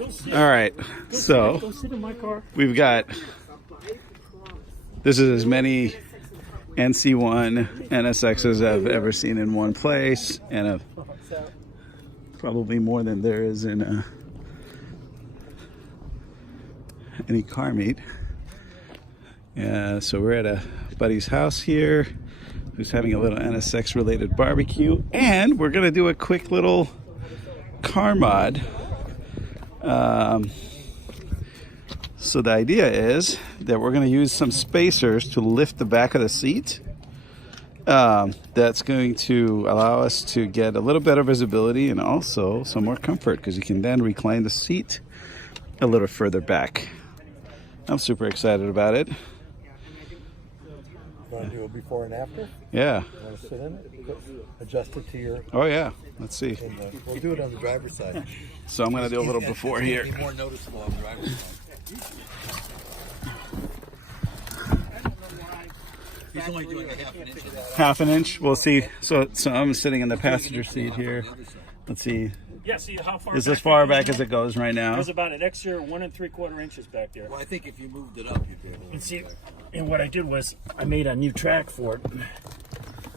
All right, so Go sit in my car. we've got, this is as many NC1 NSXs I've ever seen in one place, and probably more than there is in any car meet. So we're at a buddy's house here who's having a little NSX related barbecue, and we're gonna do a quick little car mod. So the idea is that we're going to use some spacers to lift the back of the seat. That's going to allow us to get a little better visibility and also some more comfort, because you can then recline the seat a little further back. I'm super excited about it. You want to do a before and after? Yeah. You want to sit in it? Adjust it to your... Oh yeah. Let's see. We'll do it on the driver's side. So I'm going to do a little before here. It'll be more noticeable on the driver's side. He's only doing a half an inch of that. Half an inch. We'll see. So I'm sitting in the passenger seat here. Let's see. Yeah, see how far Is as far back as it goes right now. There's about an extra 1 3/4 inches back there. Well, I think if you moved it up, you'd be able to... And see, and what I did was I made a new track for it.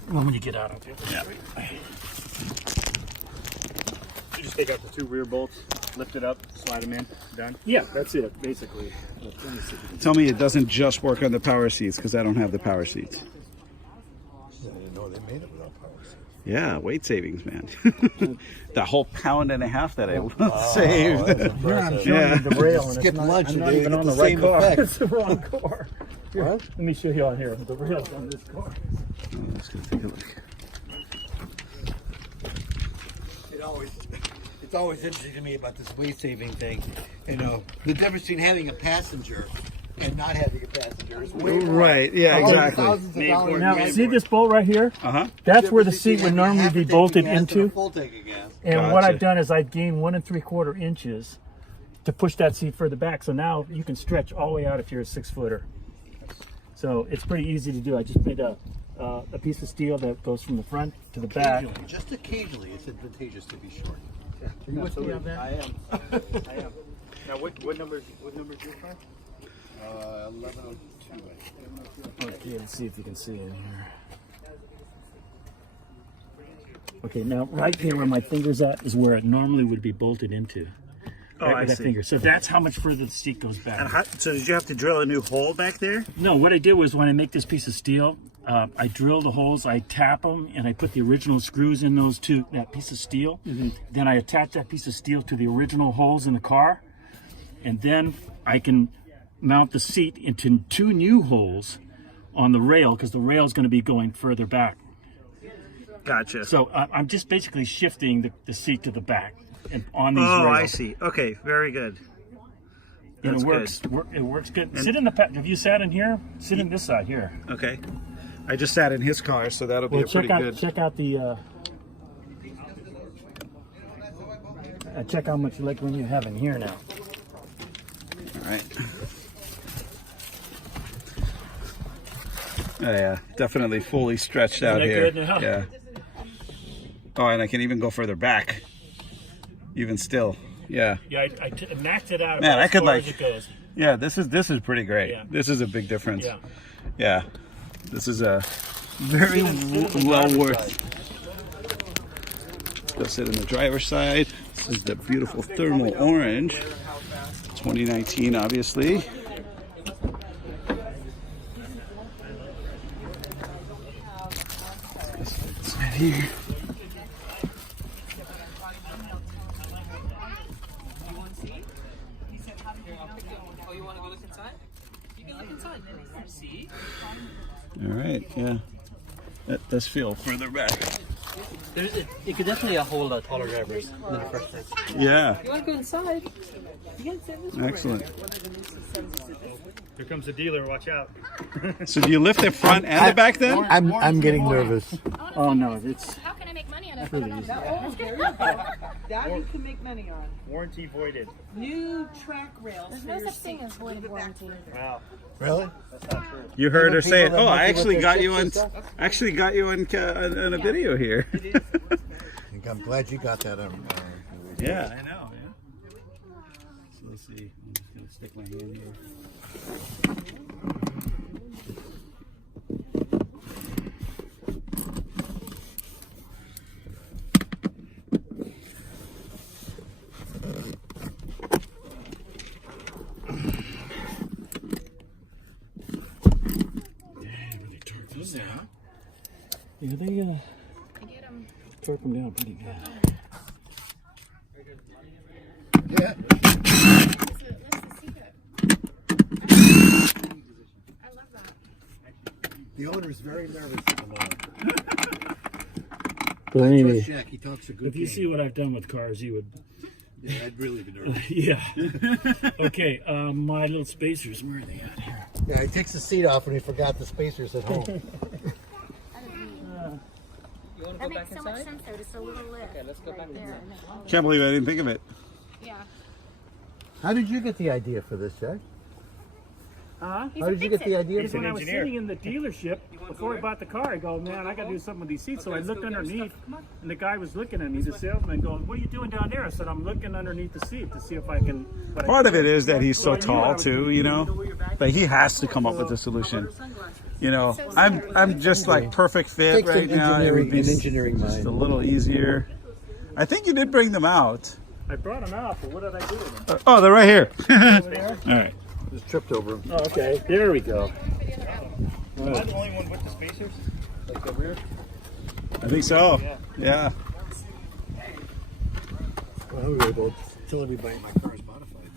Well, when you get out of it, Yeah. You just take out the 2 rear bolts, lift it up, slide them in, done. Yeah, that's it, basically. Tell me it doesn't just work on the power seats, because I don't have the power seats. I didn't know they made it without power seats. Yeah, weight savings, man. The whole pound and a half that I saved. Here I'm showing Yeah. you the rail, and Skip it's not, lunch I'm and not you even get on the the right same car. effect. It's the wrong car. Here, What? let me show you on here. The rail's on this car. Let's go take a look. It's always interesting to me about this weight saving thing. You know, the difference between having a passenger and not having a passenger is way more. Right, yeah, exactly. Thousands of dollars Now, more. see this bolt right here? Uh-huh. That's where the Difference seat between would having normally half be a tank of bolted gas and a into. full tank of gas. And what Gotcha. I've done is I've gained 1 3/4 inches to push that seat further back. So now you can stretch all the way out if you're a 6-footer. So it's pretty easy to do. I just made a piece of steel that goes from the front to the back. Occasionally, just occasionally, it's advantageous to be short. You with me on that? I am. I am. Now, what number is your car? 1102. Okay, let's see if you can see in here. Okay, now right here where my finger's at is where it normally would be bolted into. Oh, Right I with that see. finger. So that's how much further the seat goes back. So did you have to drill a new hole back there? No, what I did was when I make this piece of steel, I drill the holes, I tap them, and I put the original screws in that piece of steel. Then I attach that piece of steel to the original holes in the car, and then I can mount the seat into 2 new holes on the rail, because the rail is going to be going further back. Gotcha. So I'm just basically shifting the seat to the back and on these Oh, rails. I see. Okay, very good. And That's it works. It works good. Sit in the. Have you sat in here? Sit in this side here. Okay. I just sat in his car, so that'll be Well, a pretty good. check out the. Check how much leg room you have in here now. All right. Oh, yeah, definitely fully stretched out that here. good now? Yeah. Oh, and I can even go further back. Even still. Yeah. Yeah, I maxed it out Man, about I as could, far like- as it goes. Yeah, this is pretty great. Yeah. This is a big difference. Yeah. Yeah. This is a very well worth. Go sit in the driver's side. This is the beautiful thermal orange. 2019, obviously. It's right here. Oh, you want to go look inside? You can look inside. See? All right, yeah. That does feel further back. It could definitely hold taller drivers than the first place. Yeah, You want to go inside? You can sit this way. excellent. Here comes the dealer. Watch out. So do you lift the front and the back then? I'm getting nervous. Oh no, it's How can I make money on it? really easy. That you can make money on. Warranty voided. New track rails There's for no your such thing seat. as voided warranty. Wow, Really? that's not true. You heard her say it. People that Oh, I monkey with actually their got chips you on. and stuff? Actually got you on a video here. I'm glad you got that. Yeah, I know. we'll see. I'm just gonna stick my hand here. Yeah, they torque them down pretty good. Yeah. I love that. The owner's very nervous at the moment. But I anyway, trust Jack. He talks a good if you game. see what I've done with cars, you would. Yeah, I'd really be nervous. Yeah. Okay, my little spacers, where are they at here? Yeah, he takes the seat off when he forgot the spacers at home. You want to go back inside? That makes so much sense though, just a little lift. Okay, let's go back inside. Can't believe I didn't think of it. Yeah. How did you get the idea for this, Jack? Huh? How did you get the idea Because for when I this? was sitting in the dealership, before I bought the car, I go, man, I got to do something with these seats. So I looked underneath, and the guy was looking at me, the salesman, going, what are you doing down there? I said, I'm looking underneath the seat to see if I can... Part of it is that he's so tall too, you know, but he has to come up with a solution. You know, I'm just like perfect fit Takes right an now. It would be engineering just mind. a little easier. I think you did bring them out. I brought them out, but what did I do with them? Oh, they're right here. Over there? All right. Just tripped over him. Oh, okay. There we go. Am I the only one with the spacers? Like the rear? I think so. Yeah. Well, we were both till everybody in my car is modified.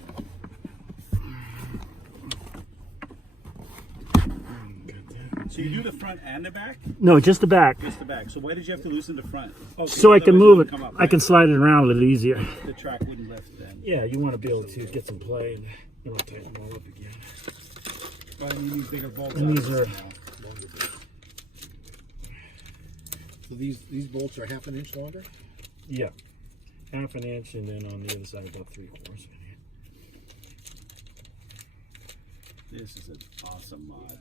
So you do the front and the back? No, just the back. Just the back. So why did you have to loosen the front? Oh, So I can otherwise move would it. come up, I can right? slide it around a little easier. The track wouldn't lift then. Yeah, you want to be able to get some play and then I'll tighten them all up again. But I mean, these bigger bolts. And these are- So these bolts are half an inch longer? Yeah, half an inch, and then on the other side about 3/4. This is an awesome mod.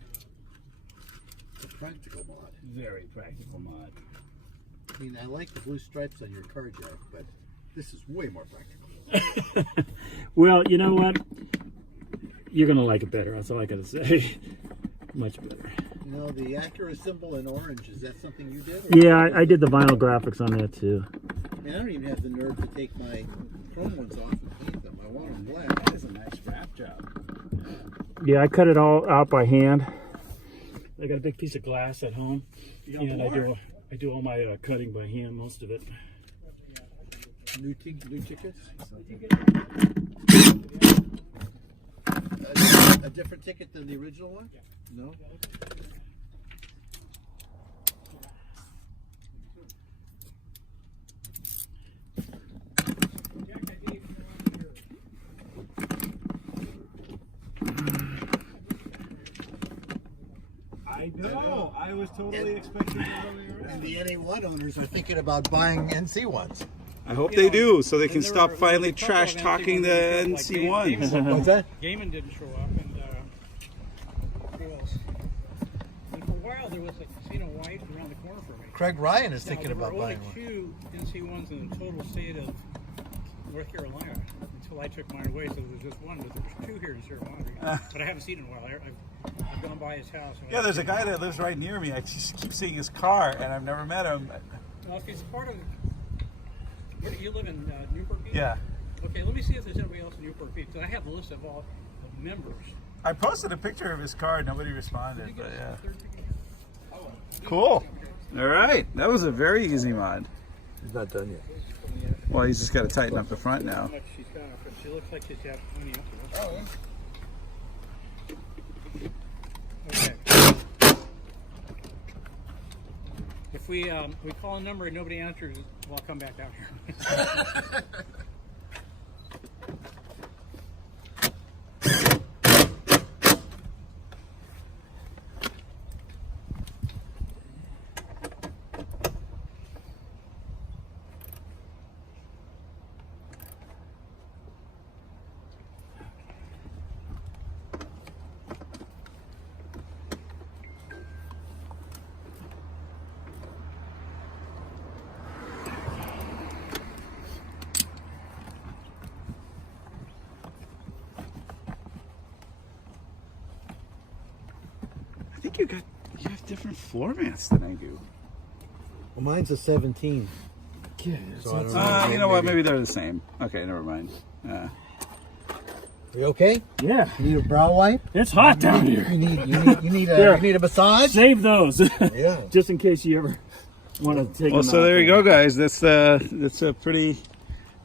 It's a practical mod. Very practical mod. I mean, I like the blue stripes on your car, Jack, but this is way more practical. Well, you know what? You're gonna like it better. That's all I gotta say. Much better. You know, the Acura symbol in orange, is that something you did? Or- Yeah, I did the vinyl graphics on that too. I mean, I don't even have the nerve to take my chrome ones off and paint them. I want them black. That is a nice wrap job. Yeah, I cut it all out by hand. I got a big piece of glass at home, and I do all my cutting by hand, most of it. New tickets? A different ticket than the original one? No? I know. I was totally expecting the other way around. And the NA1 owners are thinking about buying NC ones. I hope they do, so they can stop finally trash talking the NC1s. What's that? Gaiman didn't show up, and who else? And for a while there was a Casino White around the corner from me. Craig Ryan is thinking Now, about there were buying only one. 2 NC1s in the total state of North Carolina until I took mine away. So there's just one, but there's 2 here in Sierra Madre. But I haven't seen it in a while. I've gone by his house. And Yeah, there's a guy that lives right near me. I just keep seeing his car, and I've never met him. Well, if it's part of. Where do you live in Newport Beach? Yeah. Okay, let me see if there's anybody else in Newport Beach. I have a list of all the members. I posted a picture of his car. Nobody responded, but yeah. Cool. All right. That was a very easy mod. He's not done yet. Well, he's just got to tighten up the front now. How much she's got, but she looks like she's got plenty up to it. Okay. If we call a number and nobody answers, we'll come back out here. think you have different floor mats than I do. Well, mine's a 17. So I don't know. You know what? Maybe they're the same. Okay, never mind. Are you okay? Yeah, You need a brow wipe? it's hot down here. You need Here. you need a massage? Save those, Yeah. just in case you ever want to take Well, them so out. there you go, guys. That's a pretty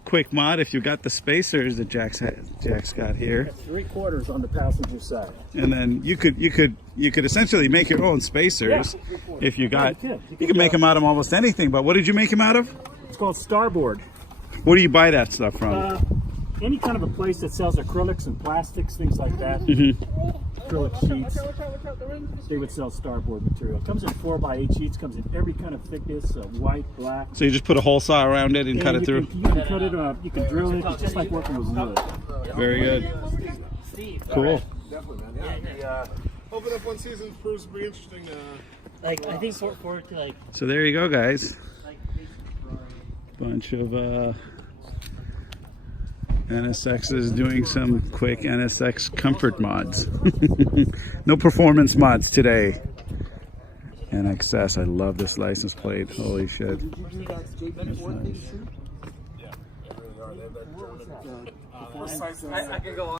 quick mod. If you got the spacers that Jack's got here, 3/4 on the passenger side. and then you could essentially make your own spacers if you got. you You can make them out of almost anything. But what did you make them out of? It's called Starboard. Where do you buy that stuff from? Any kind of a place that sells acrylics and plastics, things like that. Acrylic sheets. They would sell Starboard material. Comes in 4x8 sheets. Comes in every kind of thickness, white, black. So you just put a hole saw around it and And cut it you through. Can, you can cut it up. You can drill it. It's just like working with wood. Very good. Cool. Open up one season proves to be interesting. Like I think for like So there you go, guys. Bunch of NSXs doing some quick NSX comfort mods. No performance mods today. NXS, I love this license plate. Holy shit. That's nice. I could go on.